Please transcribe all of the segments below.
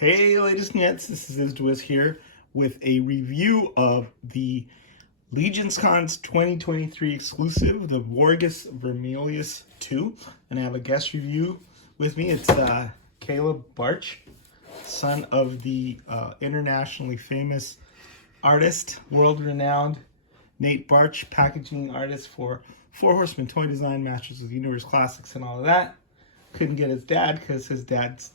Hey, ladies and gents, this is Isdwiz here with a review of the LegionsCon's 2023 exclusive, the Vorgus Vermillius 2. And I have a guest review with me. It's Caleb Barch, son of the internationally famous artist, world-renowned Nate Barch, packaging artist for Horsemen, Toy Design, Masters of the Universe Classics, and all of that. Couldn't get his dad because his dad's,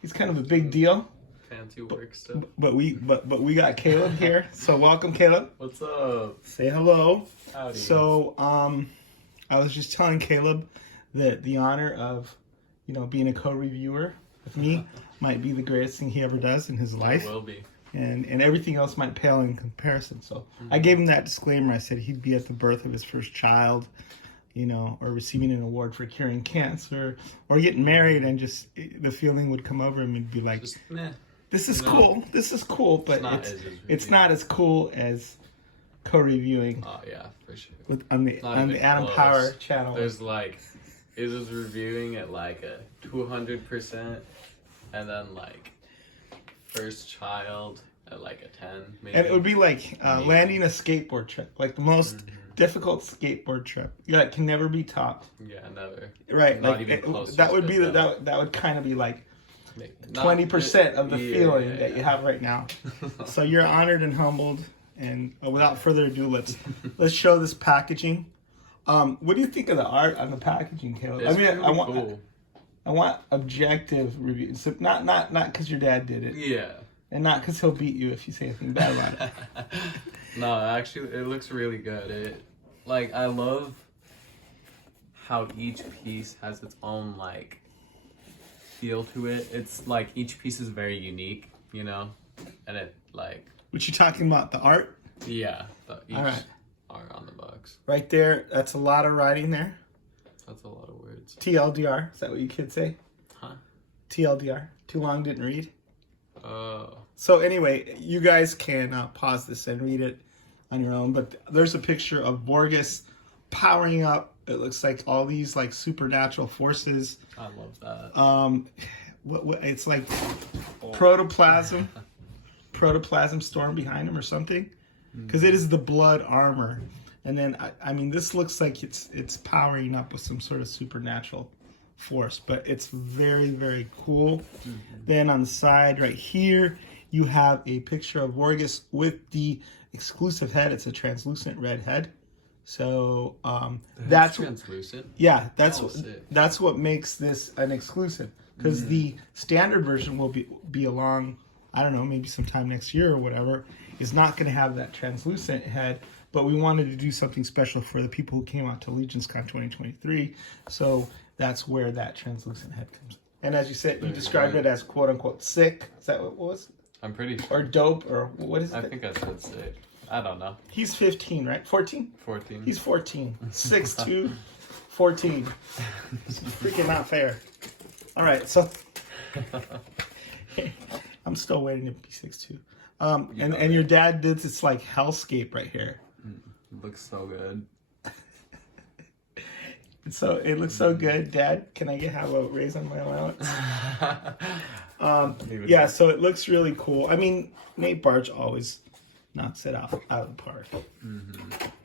he's kind of a big deal. Fancy work stuff. But we got Caleb here. So welcome, Caleb. What's up? Say hello. Howdy. So I was just telling Caleb that the honor of being a co-reviewer with me might be the greatest thing he ever does in his life. It will be. And everything else might pale in comparison. So I gave him that disclaimer. I said he'd be at the birth of his first child, or receiving an award for curing cancer, or getting married, and just the feeling would come over him and be like, Just, meh. this is cool, but it's not as cool as co-reviewing Oh yeah, for sure. on the Adam close. Power channel. There's is this reviewing at like a 200%, and then like first child at like a 10, maybe. And it would be like landing a skateboard trip, like the most difficult skateboard trip that can never be topped. Yeah, never. Right, Not like even close. that would be that would kind of be like 20% of the feeling that you have right now. So you're honored and humbled. And without further ado, let's show this packaging. What do you think of the art on the packaging, Caleb? It's cool. I want objective reviews. So not because your dad did it. Yeah. And not because he'll beat you if you say anything bad about it. No, actually, it looks really good. I love how each piece has its own feel to it. It's like each piece is very unique, and it What you talking about? The art? Yeah, each all right. art on the box. Right there. That's a lot of writing there. That's a lot of words. TLDR. Is that what you kids say? Huh? TLDR. Too long, didn't read. Oh. So anyway, you guys can pause this and read it on your own. But there's a picture of Vorgus powering up. It looks like all these supernatural forces. I love that. It's like protoplasm storm behind him or something, because it is the blood armor. And then I mean, this looks like it's powering up with some sort of supernatural force, but it's very, very cool. Then on the side right here, you have a picture of Vorgus with the exclusive head. It's a translucent red head. So that's translucent. Yeah, that's what makes this an exclusive, because the standard version will be along, I don't know, maybe sometime next year or whatever, is not going to have that translucent head. But we wanted to do something special for the people who came out to LegionsCon 2023. So that's where that translucent head comes. And as you said, you described it as quote unquote sick. Is that what it was? I'm pretty sure. Or dope, or what is it? I think I said sick. I don't know. He's 15, right? 14? 14. He's 14. 6'2", 14. It's freaking not fair. All right, so I'm still waiting to be 6'2". And your dad did this hellscape right here. It looks so good. So it looks so good. Dad, can I have a raise on my allowance? Yeah, so it looks really cool. I mean, Nate Barch always knocks it out of the park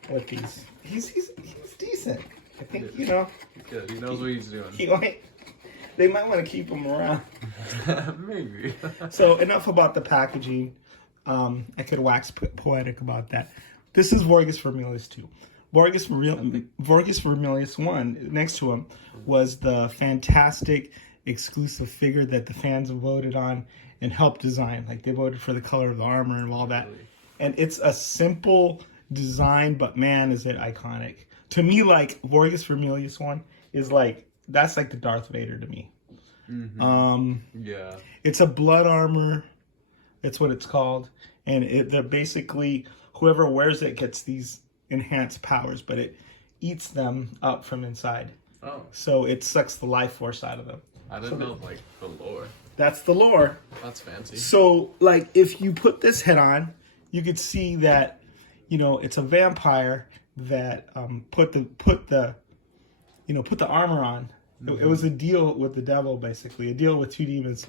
with these. He's decent. I think, He's good. He knows what he's doing. They might want to keep him around. Maybe. So enough about the packaging. I could wax poetic about that. This is Vorgus Vermillius 2. Vorgus Vermillius 1, next to him, was the fantastic exclusive figure that the fans voted on and helped design. They voted for the color of the armor and all that. And it's a simple design, but man, is it iconic. To me, Vorgus Vermillius 1 is that's the Darth Vader to me. Yeah. It's a blood armor. That's what it's called. And they're basically, whoever wears it gets these enhanced powers, but it eats them up from inside. Oh. So it sucks the life force out of them. I didn't know the lore. That's the lore. That's fancy. So if you put this head on, you could see that, it's a vampire that put the armor on It was a deal with the devil, basically, a deal with two demons.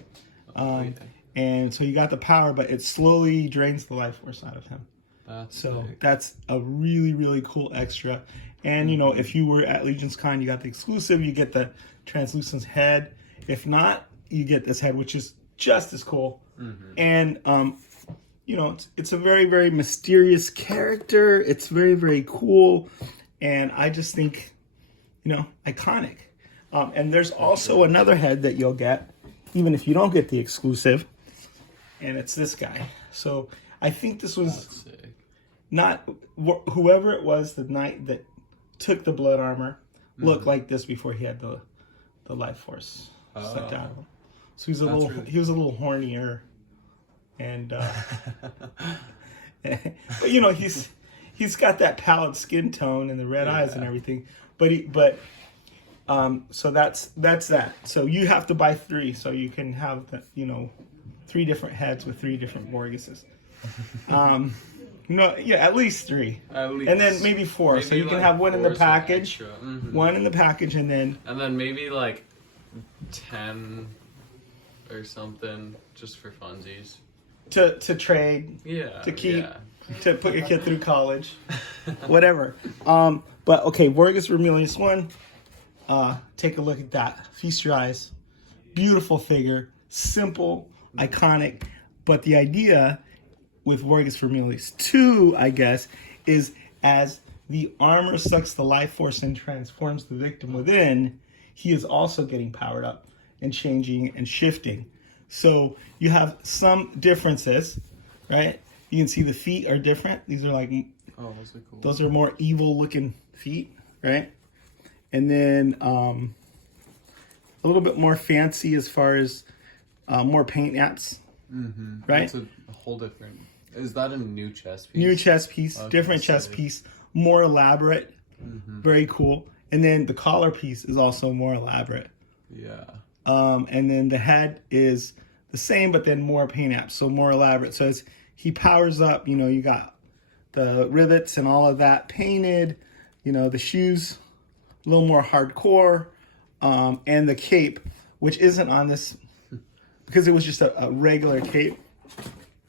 And so you got the power, but it slowly drains the life force out of him. That's a really, really cool extra. And, if you were at Legion's Con, you got the exclusive, you get the translucent head. If not, you get this head, which is just as cool. And, it's a very, very mysterious character. It's very, very cool. And I just think, iconic. And there's also another head that you'll get, even if you don't get the exclusive. And it's this guy. So I think this was not whoever it was, the knight that took the blood armor looked like this before he had the life force sucked out of him. So he was a little hornier, and but he's got that pallid skin tone and the red eyes and everything. So that's that. So you have to buy 3, so you can have 3 different heads with 3 different Vorguses. At least 3. And then maybe 4. So you can have one in the package. One in the package, and then maybe 10 or something just for funsies. To trade. Yeah. To keep. Yeah. To put your kid through college. Whatever. But okay, Vorgus Vermillius 1. Take a look at that. Feast your eyes. Beautiful figure. Simple. Iconic. But the idea with Vorgus Vermillius 2, I guess, is as the armor sucks the life force and transforms the victim within, he is also getting powered up and changing and shifting. So you have some differences, right? You can see the feet are different. These are those are cool. Those are more evil looking feet, right? And then a little bit more fancy as far as more paint apps, right? That's a whole different. Is that a new chest piece? New chest piece, different chest piece, more elaborate, very cool. And then the collar piece is also more elaborate. Yeah. And then the head is the same, but then more paint apps, so more elaborate. So as he powers up, you got the rivets and all of that painted, the shoes, a little more hardcore, and the cape, which isn't on this because it was just a regular cape.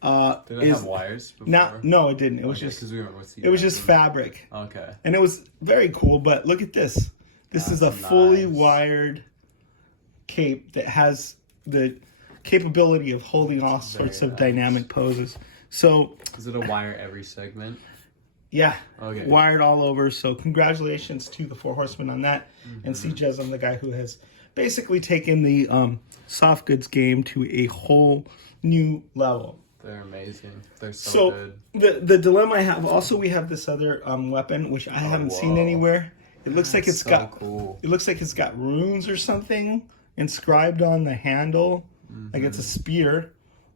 Did it have wires before? No, it didn't. It was just just fabric. Okay. And it was very cool, but look at this. This is a fully wired cape that has the capability of holding all sorts of dynamic poses. So is it a wire every segment? Yeah. Okay. Wired all over. So congratulations to the 4 Horsemen on that. And C. Jesum, the guy who has basically taken the soft goods game to a whole new level. They're amazing. They're so good. The dilemma I have, also we have this other weapon, which I haven't seen anywhere. It looks like it's cool. It looks like it's got runes or something inscribed on the handle. Like it's a spear,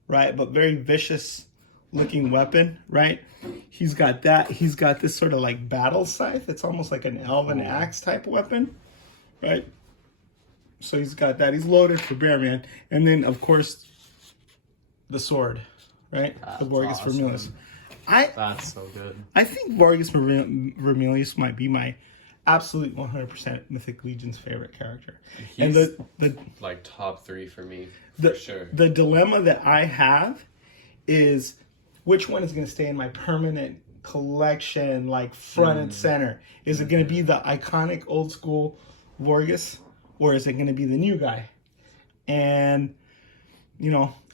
right? But very vicious looking weapon, right? He's got that. He's got this sort of like battle scythe. It's almost like an elven axe type weapon, right? So he's got that. He's loaded for bear, man. And then, of course, the sword, right? The Vorgus Vermillius. That's so good. I think Vorgus Vermillius might be my absolute 100% Mythic Legion's favorite character. He's and the top 3 for me, for sure. The dilemma that I have is which one is going to stay in my permanent collection, like front and center. Is it going to be the iconic old school Vorgus, or is it going to be the new guy? And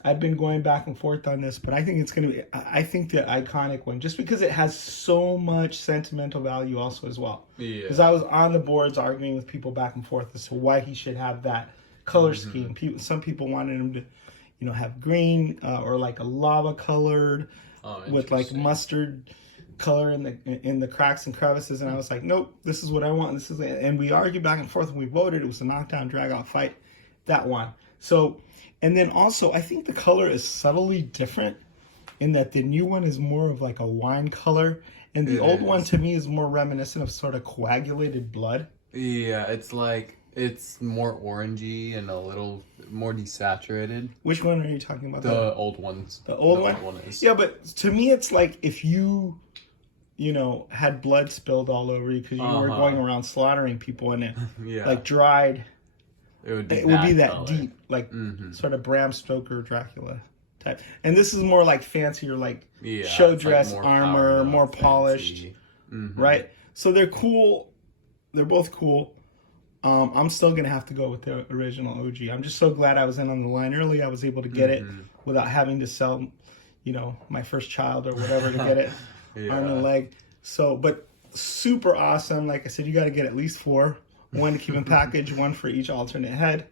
I've been going back and forth on this, but I think it's going to be, I think the iconic one, just because it has so much sentimental value also as well. Yeah. Because I was on the boards arguing with people back and forth as to why he should have that color scheme. Some people wanted him to, have green or like a lava colored with like mustard color in the cracks and crevices. And I was like, nope, this is what I want. This is it. And we argued back and forth and we voted. It was a knockdown, drag out fight. That one. So, and then also, I think the color is subtly different in that the new one is more of like a wine color, and the old one to me is more reminiscent of sort of coagulated blood. Yeah, it's like, it's more orangey and a little more desaturated. Which one are you talking about? The old ones. The old one is. Yeah, but to me, it's like if you, had blood spilled all over you because you were going around slaughtering people, and it like dried it would be It would be that color. deep, like Mhm. sort of Bram Stoker Dracula type. And this is more like fancier, like Yeah, show it's, like, dress more armor, powered up, more polished, fancy. Mhm. right? So they're cool. They're both cool. I'm still gonna have to go with the original OG. I'm just so glad I was in on the line early. I was able to get it without having to sell, my first child or whatever to get it arm and leg. So, but super awesome. Like I said, you got to get at least 4. 1 to keep in package, 1 for each alternate head,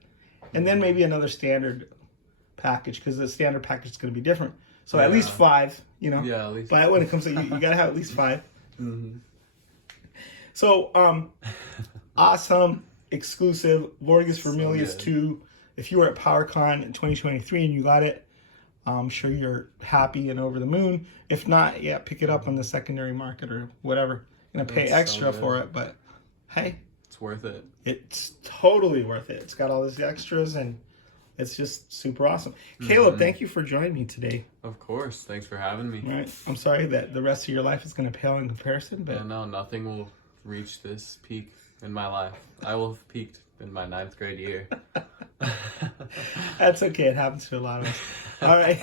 and then maybe another standard package because the standard package is going to be different. So at least 5. Yeah, at least. But when it comes to you got to have at least 5. Mm-hmm. So awesome. Exclusive Vorgus Vermillius 2. If you were at PowerCon in 2023 and you got it, I'm sure you're happy and over the moon. If not, yeah, pick it up on the secondary market or whatever. You're gonna pay extra for it, but hey, it's worth it. It's totally worth it. It's got all these extras and it's just super awesome. Caleb, thank you for joining me today. Of course, thanks for having me. All right, I'm sorry that the rest of your life is gonna pale in comparison, but no, nothing will reach this peak in my life. I will have peaked in my 9th grade year. That's okay. It happens to a lot of us. All right.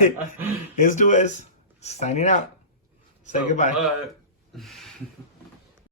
Here's Duez signing out. Say goodbye. Bye.